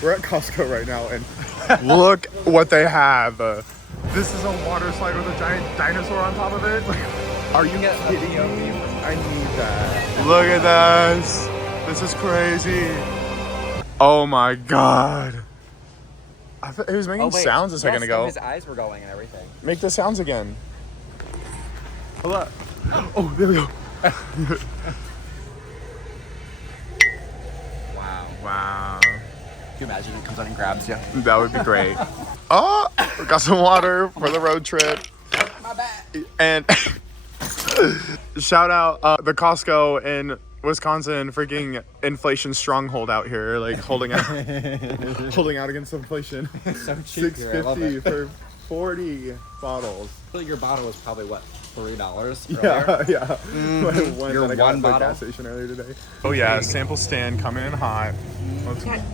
We're at Costco right now, and look what they have. This is a water slide with a giant dinosaur on top of it. Are you kidding me? I need that. Look at this. This is crazy. Oh my god. It was making sounds a second ago. His eyes were going and everything. Make the sounds again. Hello. Oh, there we go. Wow. Can you imagine it comes out and grabs you? That would be great. Oh, we got some water for the road trip. My bad. And shout out the Costco in Wisconsin, freaking inflation stronghold out here, like holding out against inflation. So cheap here. I love $6.50 it. for 40 bottles. Your bottle was probably what, $3 Yeah, yeah. Your that I got one at the bottle? gas station earlier today. Oh yeah, sample stand coming in hot.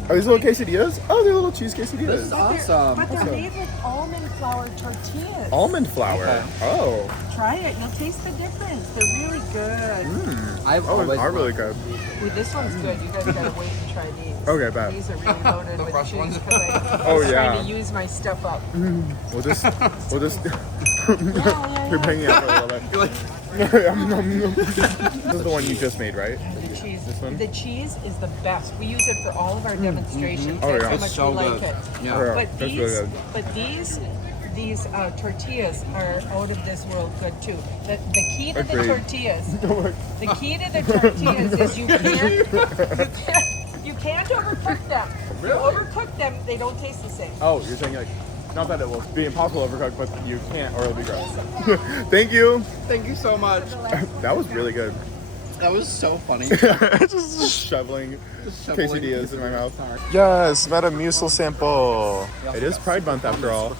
Are these little quesadillas? Oh, they're little cheese quesadillas. This is awesome. But they're made with almond flour tortillas. Almond flour. Okay. Oh. Try it. You'll taste the difference. They're really good. I've Oh, they always are really good. Ooh, this one's good. You guys gotta wait and try these. Okay, bad. These are really loaded with fresh cheese ones? because I Oh, was yeah. trying to use my stuff up. We'll just Yeah. we're banging out for a little bit. You're like, This is the one you just made, right? The cheese. This one? The cheese is the best. We use it for all of our demonstrations. Oh, That's yeah. how It's much so we like good. it. Yeah. Oh, yeah. But That's these, really good. these tortillas are out of this world good too. The key to Agreed. the tortillas, the key to the tortillas is you can't overcook them. If you overcook them, they don't taste the same. Oh, you're saying like, not that it will be impossible to overcook, but you can't or it'll be gross. Thank you. thank you so much. That was really good. That was so funny. Just shoveling shoveling quesadillas in my mouth. Sorry. Yes, Metamucil sample. It is Pride Month after all.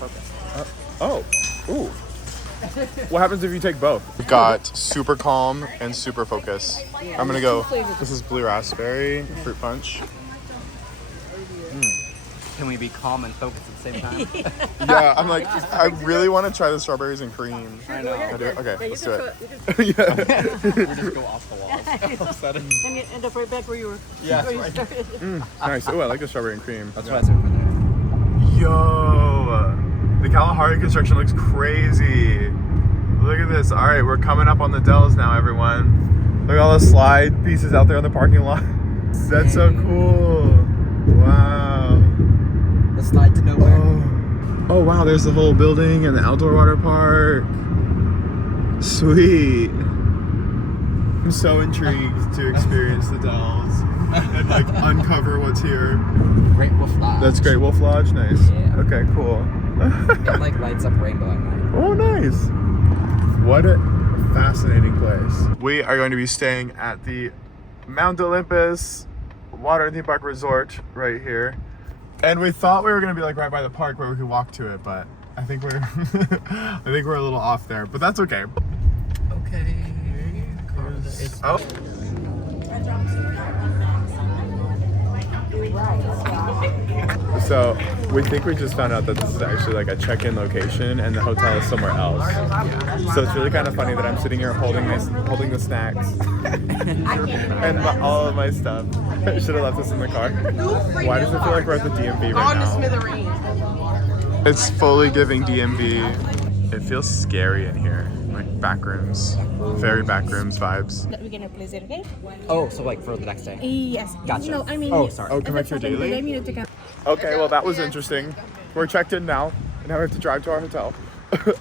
Oh, ooh. What happens if you take both? We've got super calm and super focus. I'm gonna go. This is blue raspberry fruit punch. Can we be calm and focused at the same time? Yeah, I'm like, I really want to try the strawberries and cream. I know. I do? Okay, let's do it. We just go off the walls. All of a sudden. And you end up right back where you were. Yeah, where you right. started. Nice. Oh, I like the strawberry and cream. That's what I said over there. Yo, the Kalahari construction looks crazy. Look at this. All right, we're coming up on the Dells now, everyone. Look at all the slide pieces out there in the parking lot. That's so cool. Wow. The slide to nowhere. Oh, wow, there's the whole building and the outdoor water park. Sweet. I'm so intrigued to experience the Dells and like uncover what's here. Great Wolf Lodge. That's Great Wolf Lodge, nice. Yeah. Okay, cool. It like lights up rainbow at night. Oh, nice. What a fascinating place. We are going to be staying at the Mount Olympus Water Theme Park Resort right here. And we thought we were going to be like right by the park where we could walk to it, but I think we're I think we're a little off there, but that's okay. Okay. Oh. So we think we just found out that this is actually like a check-in location and the hotel is somewhere else. So it's really kind of funny that I'm sitting here holding the snacks and all of my stuff. I should have left this in the car. Why does it feel like we're at the DMV right now? It's fully giving DMV. It feels scary in here, like back rooms, very back rooms vibes. We're gonna place it, okay? Oh, so like for the next day? Yes. Gotcha. No, I mean. Oh, sorry. Oh, come back here daily? Okay. Okay, well that was interesting. We're checked in now, and now we have to drive to our hotel.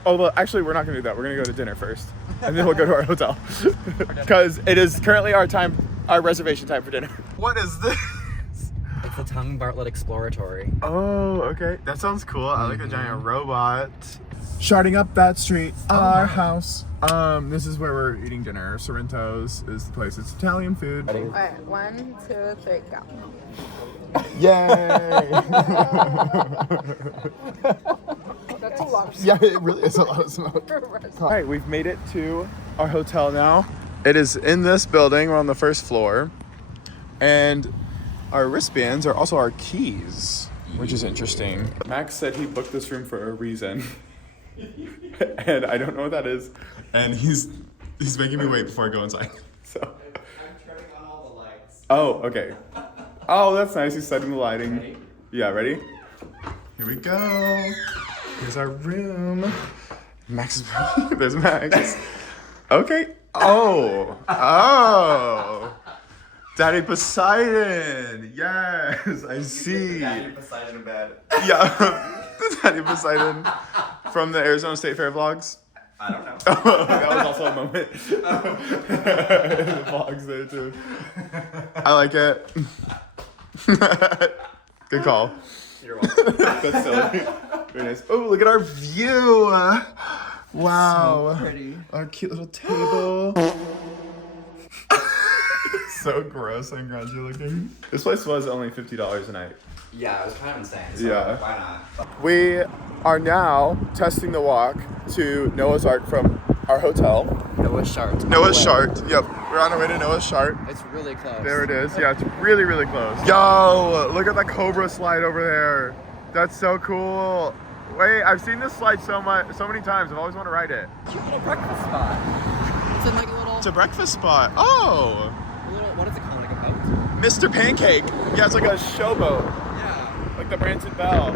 Oh, well, actually, we're not gonna do that. We're gonna go to dinner first, and then we'll go to our hotel, because it is currently our reservation time for dinner. What is this? It's the Tongue Bartlett Exploratory. Oh, okay, that sounds cool. I like a giant robot. Sharding up that street, our house. This is where we're eating dinner. Sorrento's is the place. It's Italian food. Alright, 1, 2, 3, go. Yay! That's a lot of Yeah, it really is a lot of smoke. All right, we've made it to our hotel now. It is in this building. We're on the first floor. And our wristbands are also our keys, which is interesting. Max said he booked this room for a reason. And I don't know what that is. And he's making me wait before I go inside. So I'm turning on all the lights. oh, okay. Oh, that's nice. He's setting the lighting. Yeah, ready? Here we go. Here's our room. Max is there's Max. Okay. Oh. Daddy Poseidon. Yes, I see. Daddy Poseidon in bed. Yeah. Daddy Poseidon from the Arizona State Fair vlogs. I don't know. That was also a moment. The vlogs there too. I like it. Good call. You're welcome. That's silly. Very nice. Oh, look at our view. Wow. So pretty. Our cute little table. So gross and grungy looking. This place was only $50 a night. Yeah, it was kind of insane. So Yeah. Why not? We are now testing the walk to Noah's Ark from our hotel. Noah's Shark. Noah's Shark. Yep. We're on our way to Noah's Shark. It's really close. There it is. Yeah, it's really, really close. Yo, look at that Cobra slide over there. That's so cool. Wait, I've seen this slide so many times. I've always wanted to ride it. Cute little breakfast spot. It's in like a little. It's a breakfast spot. Oh, What is it called? Like a boat? Mr. Pancake. Yeah, it's like a showboat, Yeah. like the Branson Bell.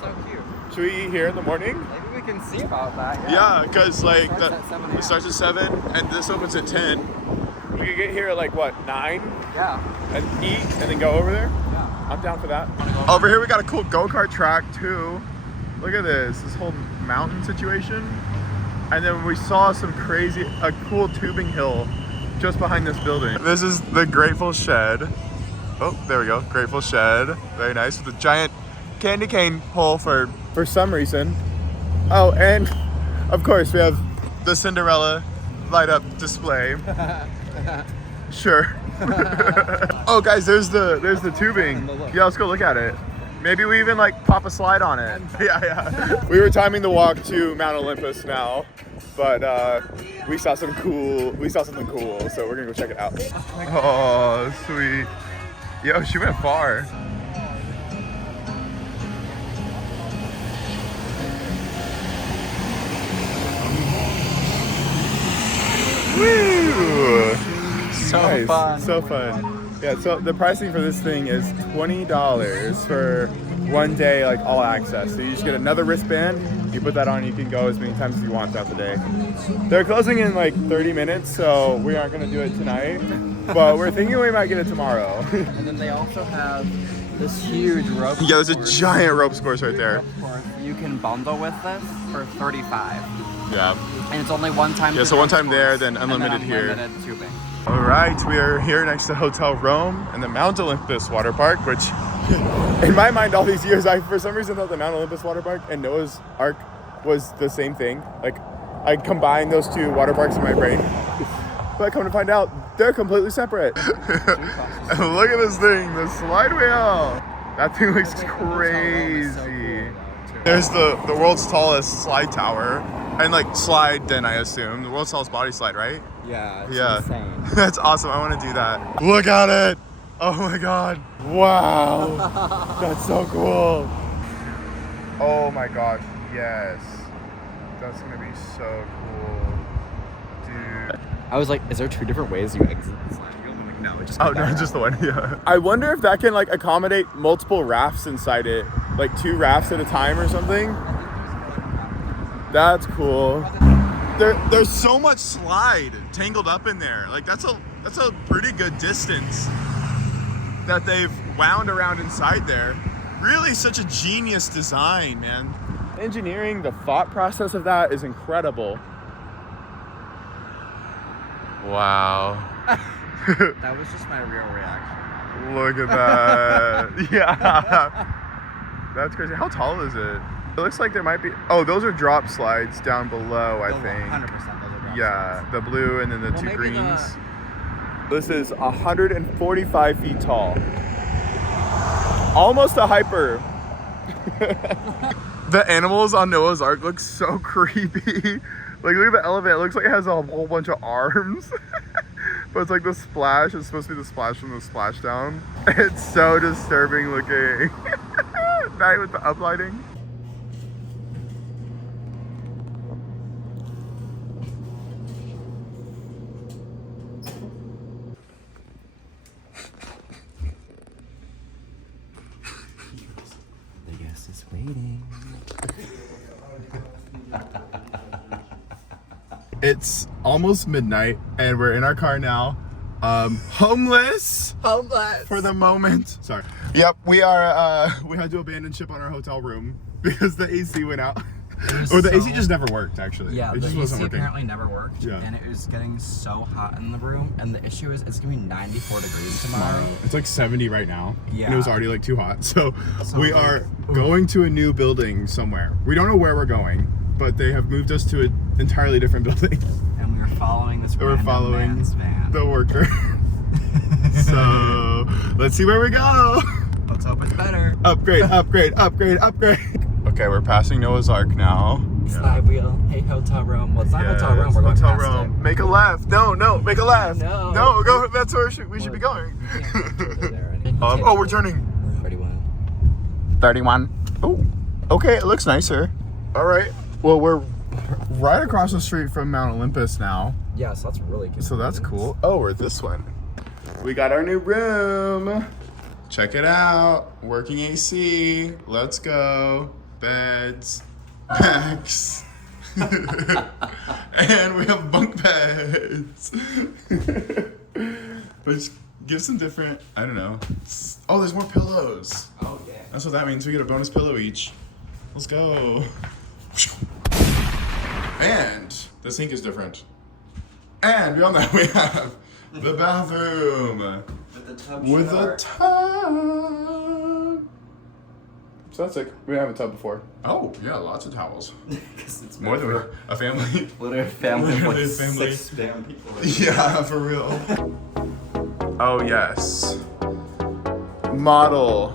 So cute. Should we eat here in the morning? Maybe we can see about that. Yeah, because like It starts at 7 it starts at 7 and this opens at 10. We could get here at like what, 9 Yeah. and eat and then go over there. Yeah. I'm down for that. Over here we got a cool go-kart track too. Look at this whole mountain situation. And then we saw a cool tubing hill just behind this building. This is the Grateful Shed. Oh, there we go, Grateful Shed. Very nice with a giant candy cane pole for some reason. Oh, and of course we have the Cinderella light up display. Sure. Oh guys, there's the tubing. Yeah, let's go look at it. Maybe we even like pop a slide on it. Yeah. We were timing the walk to Mount Olympus now, but we saw something cool, so we're gonna go check it out. Oh, sweet. Yo, she went far. Woo! So Nice. fun. So fun. Yeah, so the pricing for this thing is $20 for 1 day, like all access. So you just get another wristband, you put that on, you can go as many times as you want throughout the day. They're closing in like 30 minutes, so we aren't gonna do it tonight, but we're thinking we might get it tomorrow. And then they also have this huge rope. Yeah, there's a course. giant ropes course right there. Rope course you can bundle with this for $35. Yeah. And it's only one time. Yeah, to so one the time there, course, then and unlimited here. Unlimited tubing. All right, we are here next to Hotel Rome and the Mount Olympus water park, which in my mind all these years, I for some reason thought the Mount Olympus water park and Noah's Ark was the same thing. Like I combined those two water parks in my brain, but come to find out, they're completely separate. Look at this thing, the slide wheel. That thing looks crazy. There's the world's tallest slide tower. And like slide then I assume. The world's tallest body slide, right? Yeah. It's Yeah. Insane. That's awesome. I want to do that. Look at it. Oh my god. Wow. That's so cool. Oh my gosh. Yes. That's going to be so cool. Dude. I was like, is there 2 different ways you exit the slide wheel? I'm like, no, it just. Oh, no, just the one. Yeah. I wonder if that can like accommodate multiple rafts inside it. Like 2 rafts at a time or something. That's cool. There's so much slide tangled up in there. Like that's a pretty good distance that they've wound around inside there. Really such a genius design, man. Engineering, the thought process of that is incredible. Wow. That was just my real reaction. Look at that. Yeah. That's crazy. How tall is it? It looks like there might be, oh, those are drop slides down below, I think. 100% those are drop Yeah, slides. the blue and then the 2 maybe greens. This is 145 feet tall. Almost a hyper. The animals on Noah's Ark look so creepy. Like look at the elephant, it looks like it has a whole bunch of arms. But it's like the splash, it's supposed to be the splash from the splashdown. It's so disturbing looking. At night with the uplighting. Just waiting. It's almost midnight and we're in our car now. Homeless for the moment. Sorry. Yep, we had to abandon ship on our hotel room because the AC went out. Or the AC just never worked, actually. Yeah, it the just AC wasn't working. apparently never worked. Yeah. And it was getting so hot in the room. And the issue is it's gonna be 94 degrees tomorrow. It's like 70 right now. Yeah. And it was already like too hot. So we like, are going to a new building somewhere. We don't know where we're going, but they have moved us to an entirely different building. And we are following this We're random following man's van. the worker. So let's see where we go. Let's hope it's better. Upgrade, upgrade, upgrade, upgrade. Okay, we're passing Noah's Ark now. Slide wheel. Hey, hotel room. Well, it's not hotel room. We're going hotel past room. Make a left. No, make a left. No. No, go. That's where we should be going. Oh, we're turning. 31. 31. Oh, okay. It looks nicer. All right. Well, we're right across the street from Mount Olympus now. Yeah, so that's really good. So that's cool. Oh, we're this one. We got our new room. Check it out. Working AC. Let's go. Beds. Packs. And we have bunk beds. Which gives some different, I don't know. Oh, there's more pillows. Oh, yeah. That's what that means. We get a bonus pillow each. Let's go. And the sink is different. And beyond that, we have the bathroom. With a tub. So that's like, we didn't have a tub before. Oh, yeah, lots of towels. It's More than a family. Literally a family of Literally like a family. 6 damn people. Yeah, for real. Oh, yes. Model.